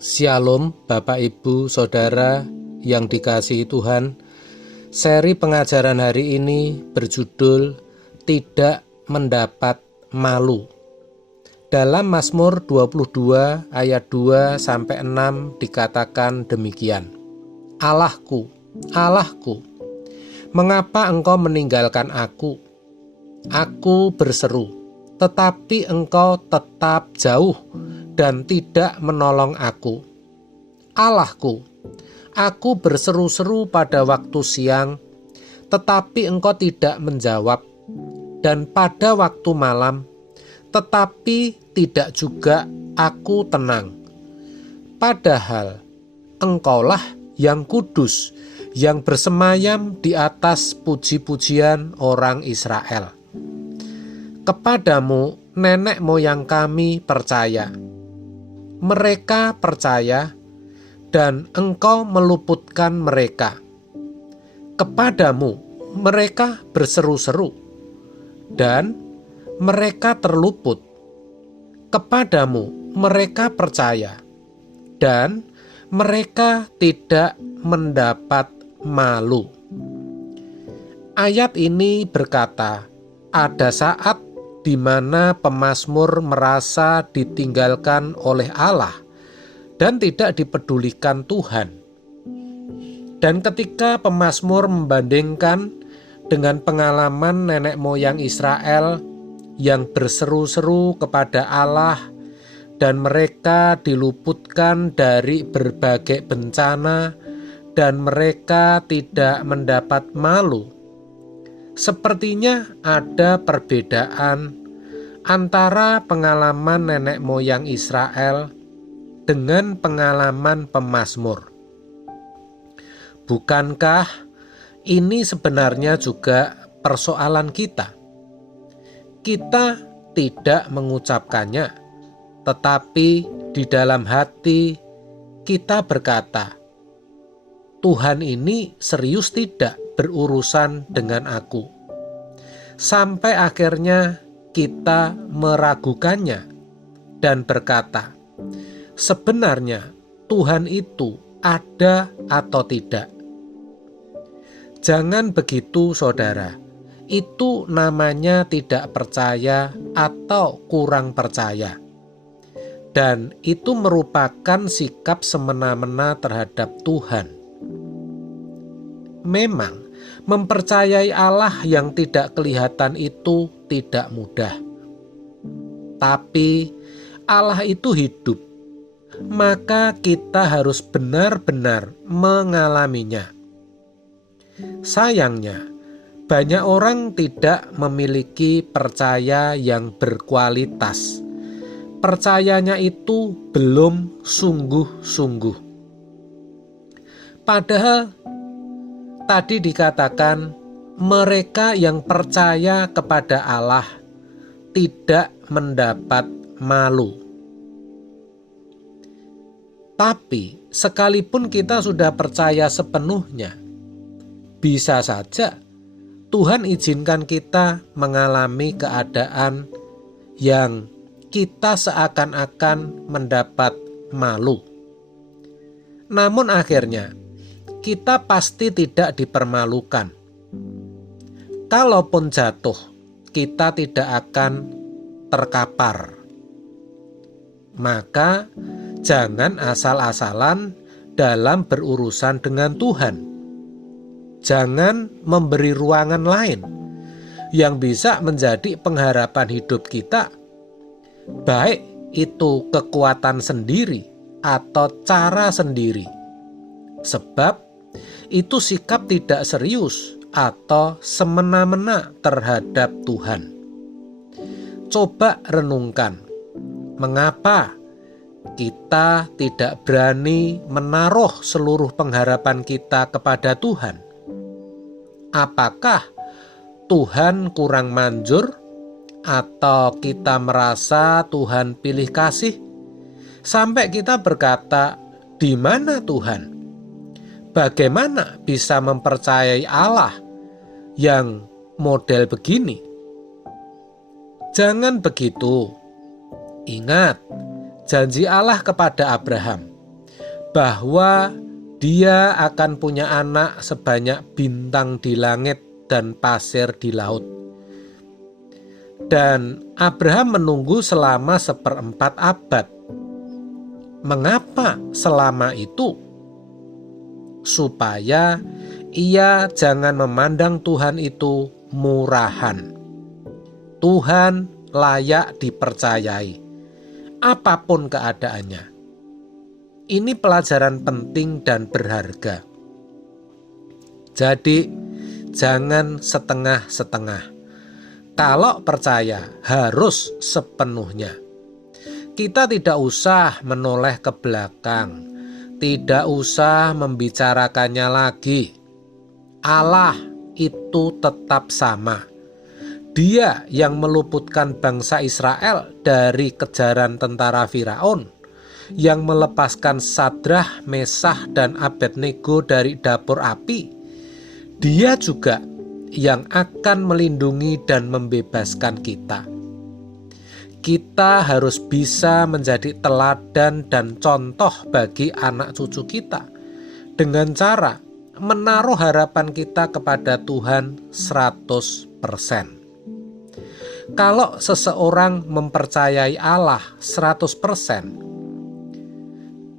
Shalom Bapak Ibu Saudara yang dikasihi Tuhan. Seri pengajaran hari ini berjudul Tidak Mendapat Malu. Dalam Mazmur 22 ayat 2-6 dikatakan demikian. Allahku, Allahku, mengapa engkau meninggalkan aku? Aku berseru, tetapi engkau tetap jauh dan tidak menolong aku. Allahku, aku berseru-seru pada waktu siang, tetapi engkau tidak menjawab, dan pada waktu malam, tetapi tidak juga aku tenang. Padahal engkaulah yang kudus, yang bersemayam di atas puji-pujian orang Israel. Kepadamu nenek moyang kami percaya. Mereka percaya, dan engkau meluputkan mereka. Kepadamu mereka berseru-seru, dan mereka terluput. Kepadamu mereka percaya, dan mereka tidak mendapat malu. Ayat ini berkata, ada saat di mana pemazmur merasa ditinggalkan oleh Allah dan tidak dipedulikan Tuhan. Dan ketika pemazmur membandingkan dengan pengalaman nenek moyang Israel yang berseru-seru kepada Allah dan mereka diluputkan dari berbagai bencana dan mereka tidak mendapat malu, sepertinya ada perbedaan antara pengalaman nenek moyang Israel dengan pengalaman pemazmur. Bukankah ini sebenarnya juga persoalan kita? Kita tidak mengucapkannya, tetapi di dalam hati kita berkata, Tuhan ini serius tidak berurusan dengan aku. Sampai akhirnya kita meragukannya dan berkata, sebenarnya Tuhan itu ada atau tidak? Jangan begitu, saudara. Itu namanya tidak percaya atau kurang percaya. Dan itu merupakan sikap semena-mena terhadap Tuhan. Memang mempercayai Allah yang tidak kelihatan itu tidak mudah. Tapi Allah itu hidup, maka kita harus benar-benar mengalaminya. Sayangnya, banyak orang tidak memiliki percaya yang berkualitas. Percayanya itu belum sungguh-sungguh. Padahal tadi dikatakan, mereka yang percaya kepada Allah tidak mendapat malu. Tapi, sekalipun kita sudah percaya sepenuhnya, bisa saja Tuhan izinkan kita mengalami keadaan yang kita seakan-akan mendapat malu. Namun akhirnya, kita pasti tidak dipermalukan. Kalaupun jatuh, kita tidak akan terkapar. Maka jangan asal-asalan dalam berurusan dengan Tuhan. Jangan memberi ruangan lain yang bisa menjadi pengharapan hidup kita, baik itu kekuatan sendiri atau cara sendiri. Sebab itu sikap tidak serius atau semena-mena terhadap Tuhan. Coba renungkan, mengapa kita tidak berani menaruh seluruh pengharapan kita kepada Tuhan? Apakah Tuhan kurang manjur atau kita merasa Tuhan pilih kasih sampai kita berkata, di mana Tuhan? Bagaimana bisa mempercayai Allah yang model begini? Jangan begitu. Ingat janji Allah kepada Abraham. bahwa dia akan punya anak sebanyak bintang di langit dan pasir di laut. Dan Abraham menunggu selama 1/4 abad. Mengapa selama itu? Supaya ia jangan memandang Tuhan itu murahan. Tuhan layak dipercayai, apapun keadaannya. Ini pelajaran penting dan berharga. Jadi, jangan setengah-setengah. Kalau percaya, harus sepenuhnya. Kita tidak usah menoleh ke belakang, tidak usah membicarakannya lagi. Allah itu tetap sama. Dia yang meluputkan bangsa Israel dari kejaran tentara Firaun, yang melepaskan Sadrah, Mesah, dan Abednego dari dapur api. Dia juga yang akan melindungi dan membebaskan kita. Kita harus bisa menjadi teladan dan contoh bagi anak cucu kita dengan cara menaruh harapan kita kepada Tuhan 100%. Kalau seseorang mempercayai Allah 100%,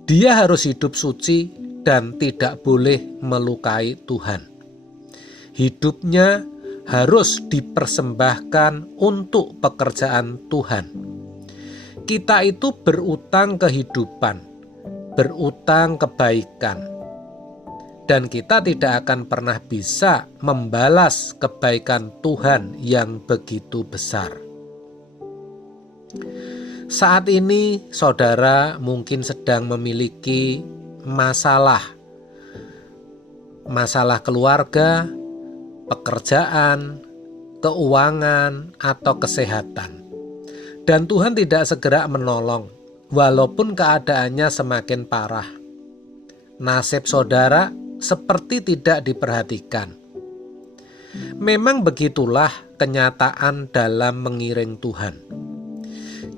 dia harus hidup suci dan tidak boleh melukai Tuhan. Hidupnya harus dipersembahkan untuk pekerjaan Tuhan. Kita itu berutang kehidupan, berutang kebaikan, dan kita tidak akan pernah bisa membalas kebaikan Tuhan yang begitu besar. Saat ini saudara mungkin sedang memiliki masalah keluarga, pekerjaan, keuangan, atau kesehatan. Dan Tuhan tidak segera menolong, walaupun keadaannya semakin parah. Nasib saudara seperti tidak diperhatikan. Memang begitulah kenyataan dalam mengiring Tuhan.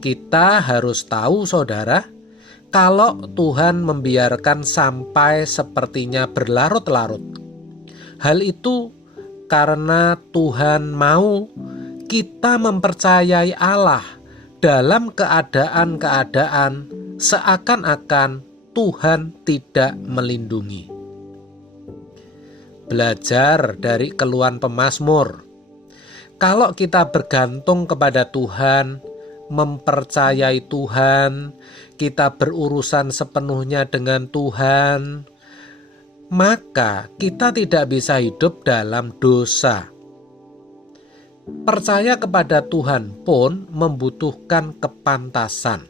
Kita harus tahu saudara, kalau Tuhan membiarkan sampai sepertinya berlarut-larut, hal itu karena Tuhan mau kita mempercayai Allah dalam keadaan-keadaan seakan-akan Tuhan tidak melindungi. Belajar dari keluhan pemazmur. Kalau kita bergantung kepada Tuhan, mempercayai Tuhan, kita berurusan sepenuhnya dengan Tuhan, maka kita tidak bisa hidup dalam dosa. Percaya kepada Tuhan pun membutuhkan kepantasan.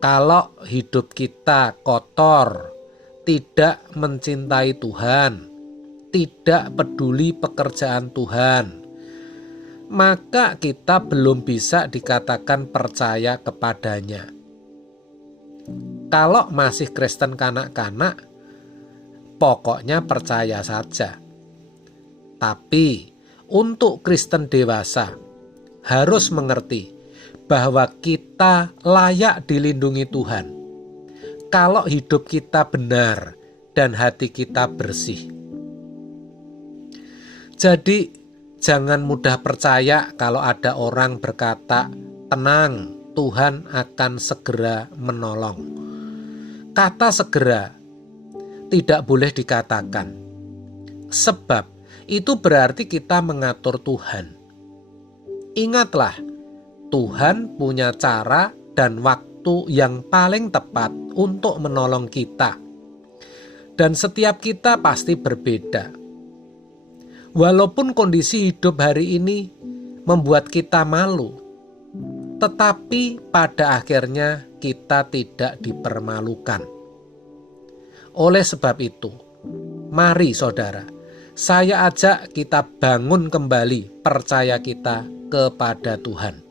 Kalau hidup kita kotor, tidak mencintai Tuhan, tidak peduli pekerjaan Tuhan, maka kita belum bisa dikatakan percaya kepadanya. Kalau masih Kristen kanak-kanak, pokoknya percaya saja. Tapi untuk Kristen dewasa harus mengerti bahwa kita layak dilindungi Tuhan kalau hidup kita benar dan hati kita bersih. Jadi jangan mudah percaya kalau ada orang berkata, "Tenang, Tuhan akan segera menolong." Kata segera tidak boleh dikatakan, sebab itu berarti kita mengatur Tuhan. Ingatlah, Tuhan punya cara dan waktu yang paling tepat untuk menolong kita. Dan setiap kita pasti berbeda. Walaupun kondisi hidup hari ini membuat kita malu, tetapi pada akhirnya kita tidak dipermalukan. Oleh sebab itu, mari saudara, saya ajak kita bangun kembali percaya kita kepada Tuhan.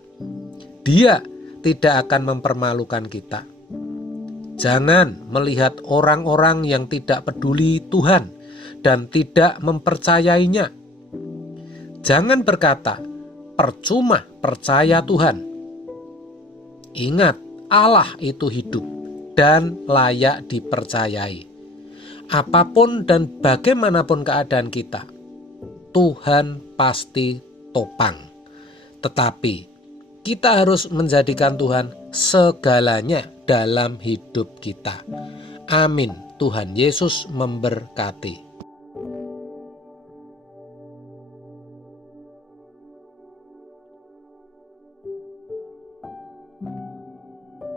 Dia tidak akan mempermalukan kita. Jangan melihat orang-orang yang tidak peduli Tuhan dan tidak mempercayainya. Jangan berkata, percuma percaya Tuhan. Ingat, Allah itu hidup dan layak dipercayai. Apapun dan bagaimanapun keadaan kita, Tuhan pasti topang. Tetapi kita harus menjadikan Tuhan segalanya dalam hidup kita. Amin. Tuhan Yesus memberkati.